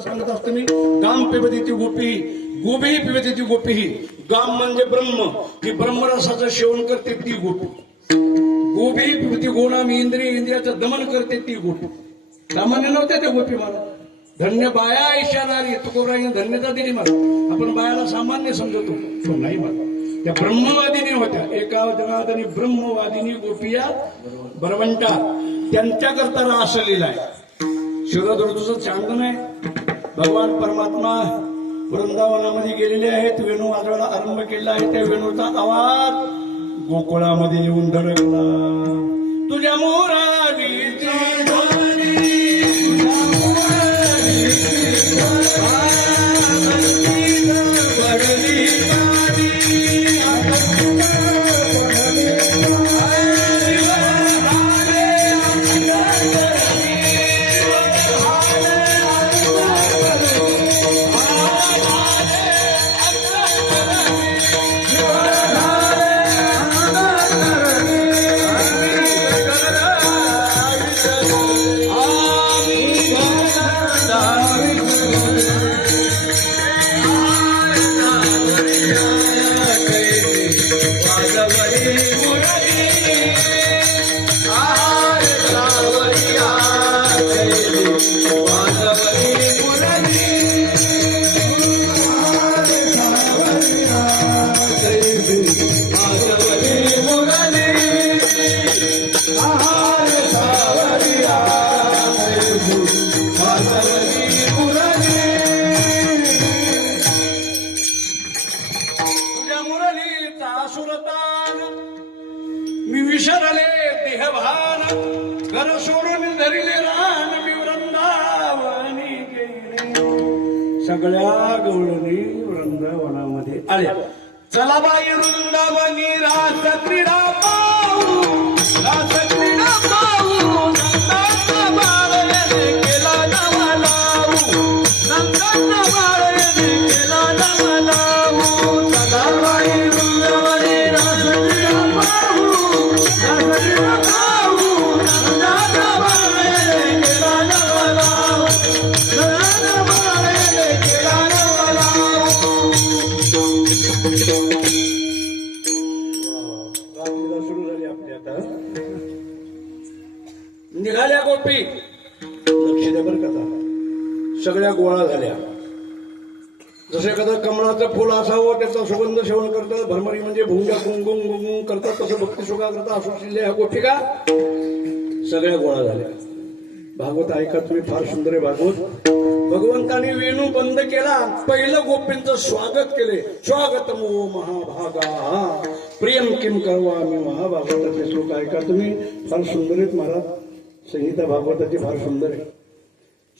सांगत असतो मी गाम पिबती ती गोपी गोबी पिबती ती गोपी ही. गाम म्हणजे ब्रह्म. ती ब्रह्मरसाचं सेवन करते ती गोपी. गोबी पिबती गोणाम इंद्रिय इंद्रियाचं दमन करते ती गोपी. सामान्य नव्हत्या त्या गोपी मला. धन्य बाया ऐशानारी तुकोबराईने धन्यता दिली मला. आपण बायाला सामान्य समजतो. पण नाही मला. त्या ब्रह्मवादिनी होत्या. एका जनादनी ब्रह्मवादिनी गोपिया बरवंटा. त्यांच्याकरता रास लिहिलाय. शिवराज ऋतूचं चांगलं आहे भगवान परमात्मा वृंदावनामध्ये गेलेले आहेत. वेणू वाजवायला आरंभ केला आहे. त्या वेणूचा आवाज गोकुळामध्ये येऊन धडकला. तुझ्या मोरालीची सगळ्या गवळणी वृंदावनामध्ये. आल्या चला बाई वृंदावनी रास क्रीडा एखादं कमळाचं फुल असावं त्याचा सुगंध सेवन करतात भरमरी म्हणजे भुंग्या गुंगुंग गुंगुंग करतात तसं भक्ती सुखा करता असू ह्या गोष्टी का? सगळ्या गोळा झाल्या. भागवत ऐका तुम्ही फार सुंदर आहे भागवत. भगवंताने वेणू बंद केला पहिलं गोपींचं स्वागत केले. स्वागत मो महाभागा. प्रियम किम करवा मी महाभागवताचे श्लोक ऐका तुम्ही. फार सुंदर आहेत महाराज. संहिता भागवताची फार सुंदर आहे.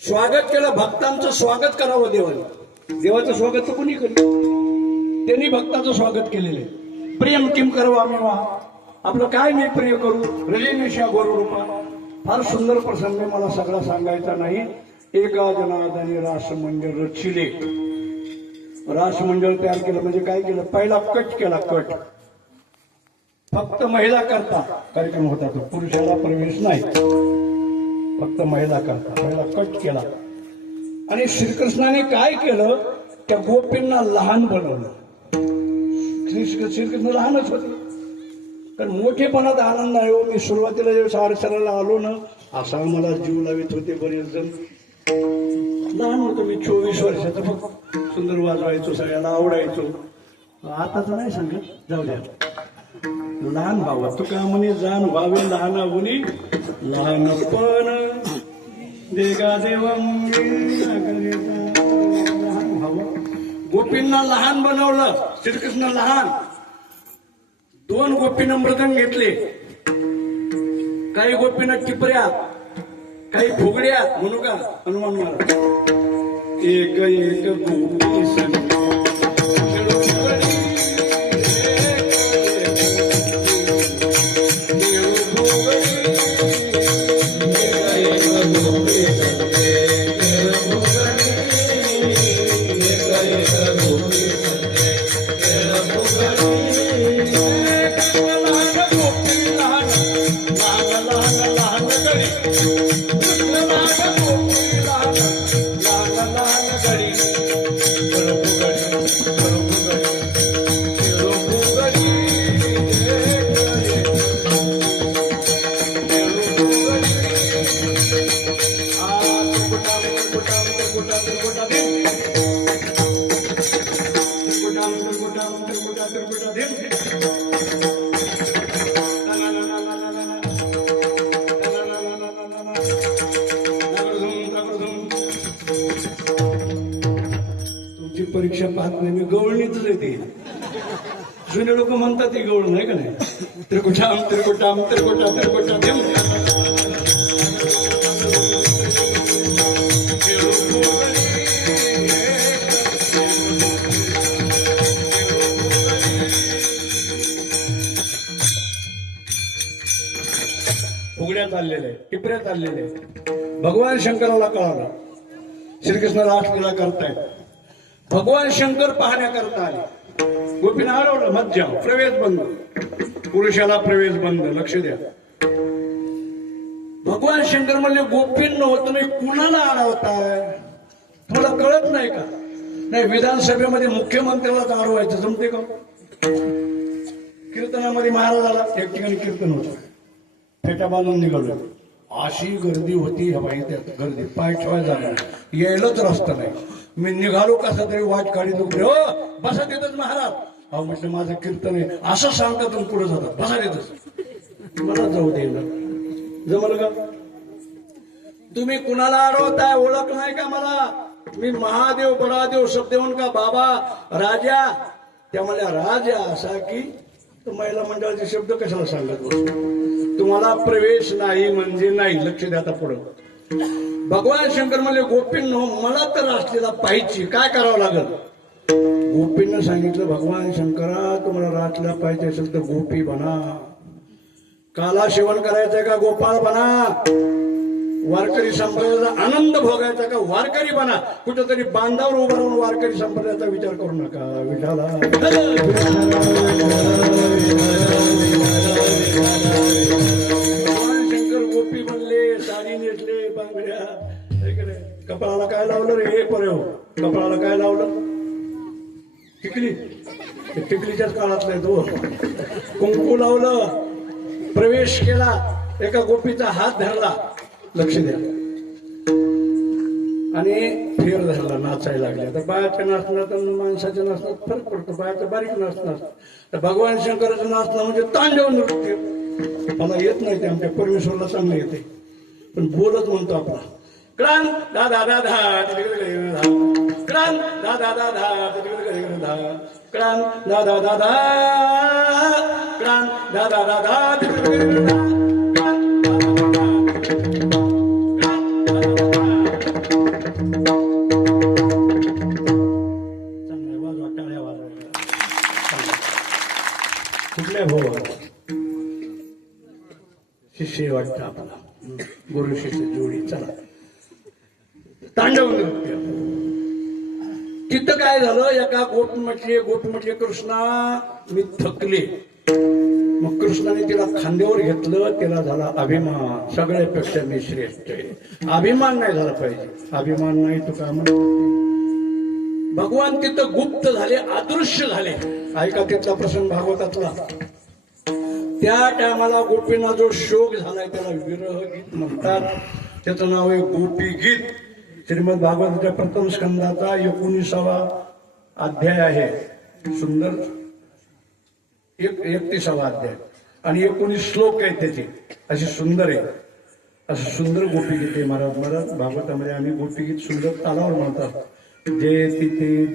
स्वागत केलं भक्तांचं स्वागत करावं देवाने. देवाचं स्वागत तर कोणी करी त्यांनी भक्ताचं स्वागत केलेलं आहे. प्रेम किम करवा मी वा आपलं काय मी प्रिय करू? रजनीशा गोरू फार सुंदर प्रसंग मला सगळा सांगायचा नाही. एका जनादाने रासमंडळ रचिले. रासमंडळ तयार केलं म्हणजे काय केलं? पहिला कट केला कट. फक्त महिला करता. कार्यक्रम होता तो. पुरुषाला प्रवेश नाही. फक्त महिला करता. पहिला कट केला. आणि श्रीकृष्णाने काय केलं? त्या गोपींना लहान बनवलं. श्री श्रीकृष्ण लहानच होते. कारण मोठेपणात आनंद आहे हो. मी सुरुवातीला जेव्हा सारसराला आलो ना असा मला जीव लावित होते बरेच जण लहान होतो मी चोवीस वर्षाचा फक्त. सुंदर वाजवायचो सगळ्याला आवडायचो. आताच नाही सांगत जाऊ द्या. लहान भावा तू का म्हणे जाण व्हावे लहानाहुनी लहानपण देगा देवा लहान भावा गोपींना लहान बनवलं श्रीकृष्ण लहान. दोन गोपीनं मृदंग घेतले. काही गोपीनं टिपऱ्या काही फुगड्या म्हणू का हनुमान महाराज? एक एक गोपी एक एक मी गवळणीतच जुने लोक म्हणतात ते गवळ नाही का नाही? त्रिकुटाम त्रिकुटाम त्रिकुटा त्रिकुटा फुगड्या चाललेल्या टिपऱ्या चाललेल्या भगवान शंकराला कळाला. श्रीकृष्ण रासलीला करतायत. भगवान शंकर पाहण्याकरता आले. गोपीनं हरवलं मज्जा प्रवेश बंद. पुरुषाला प्रवेश बंद लक्ष द्या. भगवान शंकर म्हणले गोपींनो तुम्ही कुणाला अडवताय तुम्हाला कळत नाही का? नाही विधानसभेमध्ये मुख्यमंत्र्यालाच अडवायचं जमते का? कीर्तनामध्ये महाराजाला एक ठिकाणी कीर्तन होतं. फेट्या बांधून निघालो अशी गर्दी होती ह्या बाई त्यात गर्दी पाय ठेवायला जागा. यायलाच रस्ता नाही. मी निघालो कसा तरी वाट काढी उभे हो बसा देतच महाराज. अहो म्हटलं माझं कीर्तन आहे. असं सांगतात तुम्ही पुढे जातात. बसा देतच मला जाऊ दे जमल का? तुम्ही कुणाला अडवताय ओळख नाही का मला? मी महादेव बडादेव सबदेवन का बाबा? राजा? त्या त्यामुळे राजा असा की महिला मंडळाचे शब्द कशाला सांगत बसतो? तुम्हाला प्रवेश नाही म्हणजे नाही. लक्ष द्या आता पुढं. भगवान शंकर म्हणले गोपींनो मला तर असलेला पाहिजे. काय करावं लागल? गोपींना सांगितलं भगवान शंकरा तुम्हाला रातला पाहिजे असेल तर गोपी बना. काला सेवन करायचंय का? गोपाळ बना. वारकरी संप्रदायाचा आनंद भोगायचा का वारकरी बना. कुठेतरी बांधावर उभं राहून वारकरी संप्रदायाचा विचार करू नका. विठाला शंकर गोपी म्हणले साडी नेटले बांगड्या. कपाळाला काय लावलं रे? हे परे. हो कपाळाला काय लावलं? टिकली. टिकलीच्याच काळातलं आहे तो कुंकू लावलं. प्रवेश केला. एका गोपीचा हात धरला. लक्ष द्या. आणि फेर झाला नाचायला लागले. तर बायाच्या नाचण्यात माणसाच्या नाचण्यात फरक पडतो. बायाचं बारीक नाचणार तर भगवान शंकराचं नाचणं म्हणजे तांडव नृत्य. मला येत नाही ते आमच्या परमेश्वरला चांगलं येते. पण बोलत म्हणतो आपला. क्रांत दादा दादा क्रांत दादा दादा क्रांत दादा दादा क्रांत दादा दादा म्हटले गोट म्हटले कृष्णा मी थकले. मग कृष्णाने तिला खांद्यावर घेतलं तिला झाला अभिमान. सगळ्यापेक्षा मी श्रेष्ठ आहे. अभिमान नाही झाला पाहिजे. अभिमान नाही तू का म्हण भगवान तिथं गुप्त झाले अदृश्य झाले. ऐका तिथला प्रसंग भागवतातला. त्या टायमाला गोपींना जो शोक झालाय त्याला विरह गीत म्हणतात. त्याचं नाव आहे गोपी गीत. श्रीमद भागवताच्या प्रथम स्कंदाचा एकोणीसावा अध्याय आहे. सुंदर. एक एकतीसावा अध्याय. आणि एकोणीस श्लोक आहेत त्याचे. असे सुंदर आहे. असं सुंदर गोपीगीत आहे महाराज महाराज भागवतामध्ये आम्ही गोपीगीत सुंदर तालावर म्हणतात. जे तिथे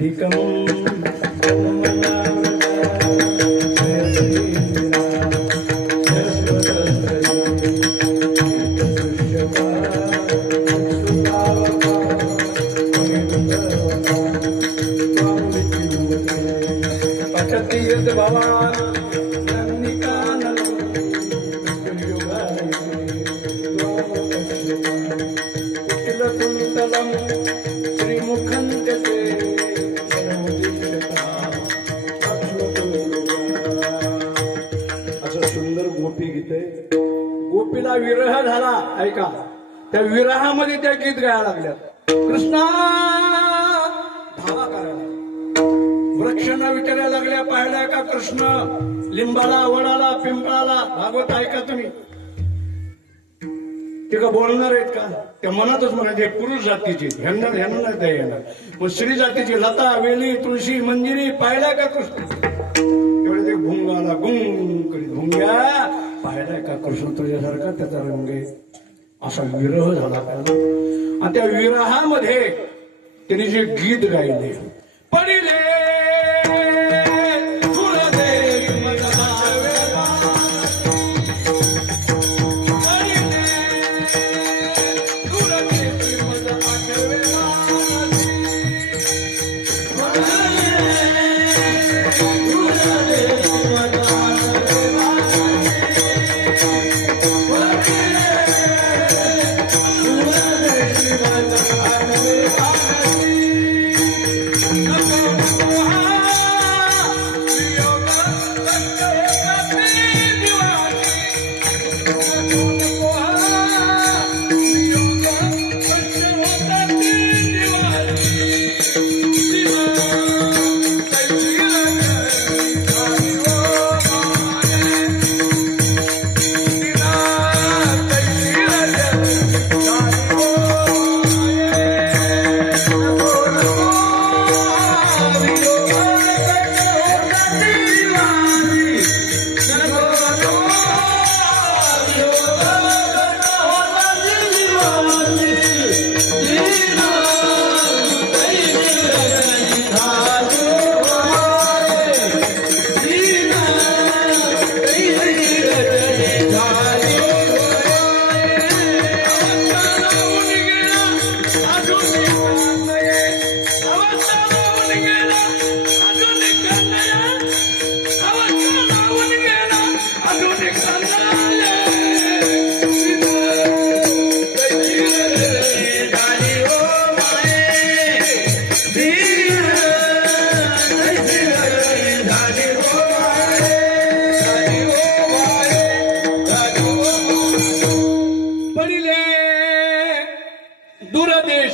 विरह झाला. ऐका. त्या विरहामध्ये त्या गीत गायला लागल्या. कृष्णा! धावा करायला वृक्षांना विचारायला लागल्या. पाहिल्या का कृष्ण? लिंबाला वडाला पिंपळाला. भागवत ऐका तुम्ही. ते का बोलणार आहेत का? त्या मनातच म्हणायचे पुरुष जातीचे ह्यांना ह्यांना नाही त्या येणार. मग स्त्री जातीची लता वेली तुळशी मंजिरी पाहिल्या का कृष्ण? एवढे ते भुंगाला गुंग करीत भुंग्या पाहिलाय का कृष्ण तुझ्यासारखा त्याचा रंग आहे असा विरह झाला त्याला. आणि त्या विरहामध्ये त्याने जे गीत गायले पडिले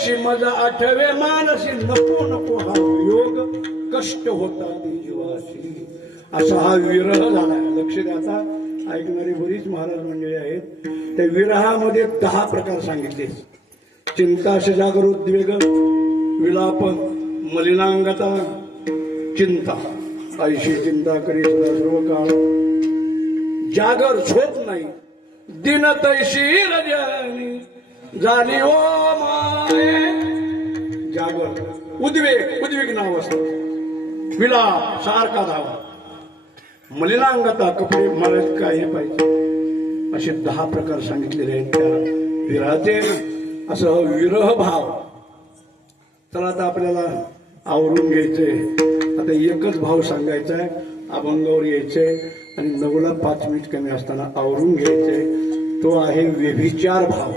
दूरदेशी मजा आठवे मानसी नको नको हा योग कष्ट होता ते जीवाशी. असा हा विरह झाला. लक्ष द्याचा ऐकणारी बरीच महाराज मंडळी आहेत. त्या विरहामध्ये दहा प्रकार सांगितले. चिंता जागर उद्वेग विलाप मलिनांगता चिंता. आयुष्य चिंता करी सदा सर्व काळ जागर झोप नाही. दिन तैशी रजानी. झाली ओ मारे जागर। उद्वेग उद्वेग नाव अवस्था विलाप सारखा धावा. मलिनांगता कपडे मळत काय हे पाहिजे. असे दहा प्रकार सांगितलेले आहेत त्या विराते असं विरह भाव. तर आता आपल्याला आवरून घ्यायचंय. आता एकच भाव सांगायचा आहे अभंगावर यायचंय. आणि नऊला पाच मिनिट कमी असताना आवरून घ्यायचंय. तो आहे व्यभिचार भाव.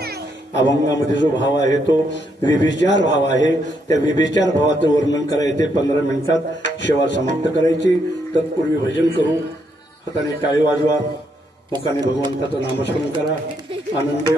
अभंगामध्ये जो भाव आहे तो विभिचार भाव आहे. त्या विभिचार भावाचं वर्णन करायचे पंधरा मिनिटात. सेवा समाप्त करायची. तत्पूर्वी भजन करू. हाताने टाळी वाजवा. मुखाने भगवंताचं नामस्मरण करा. आनंद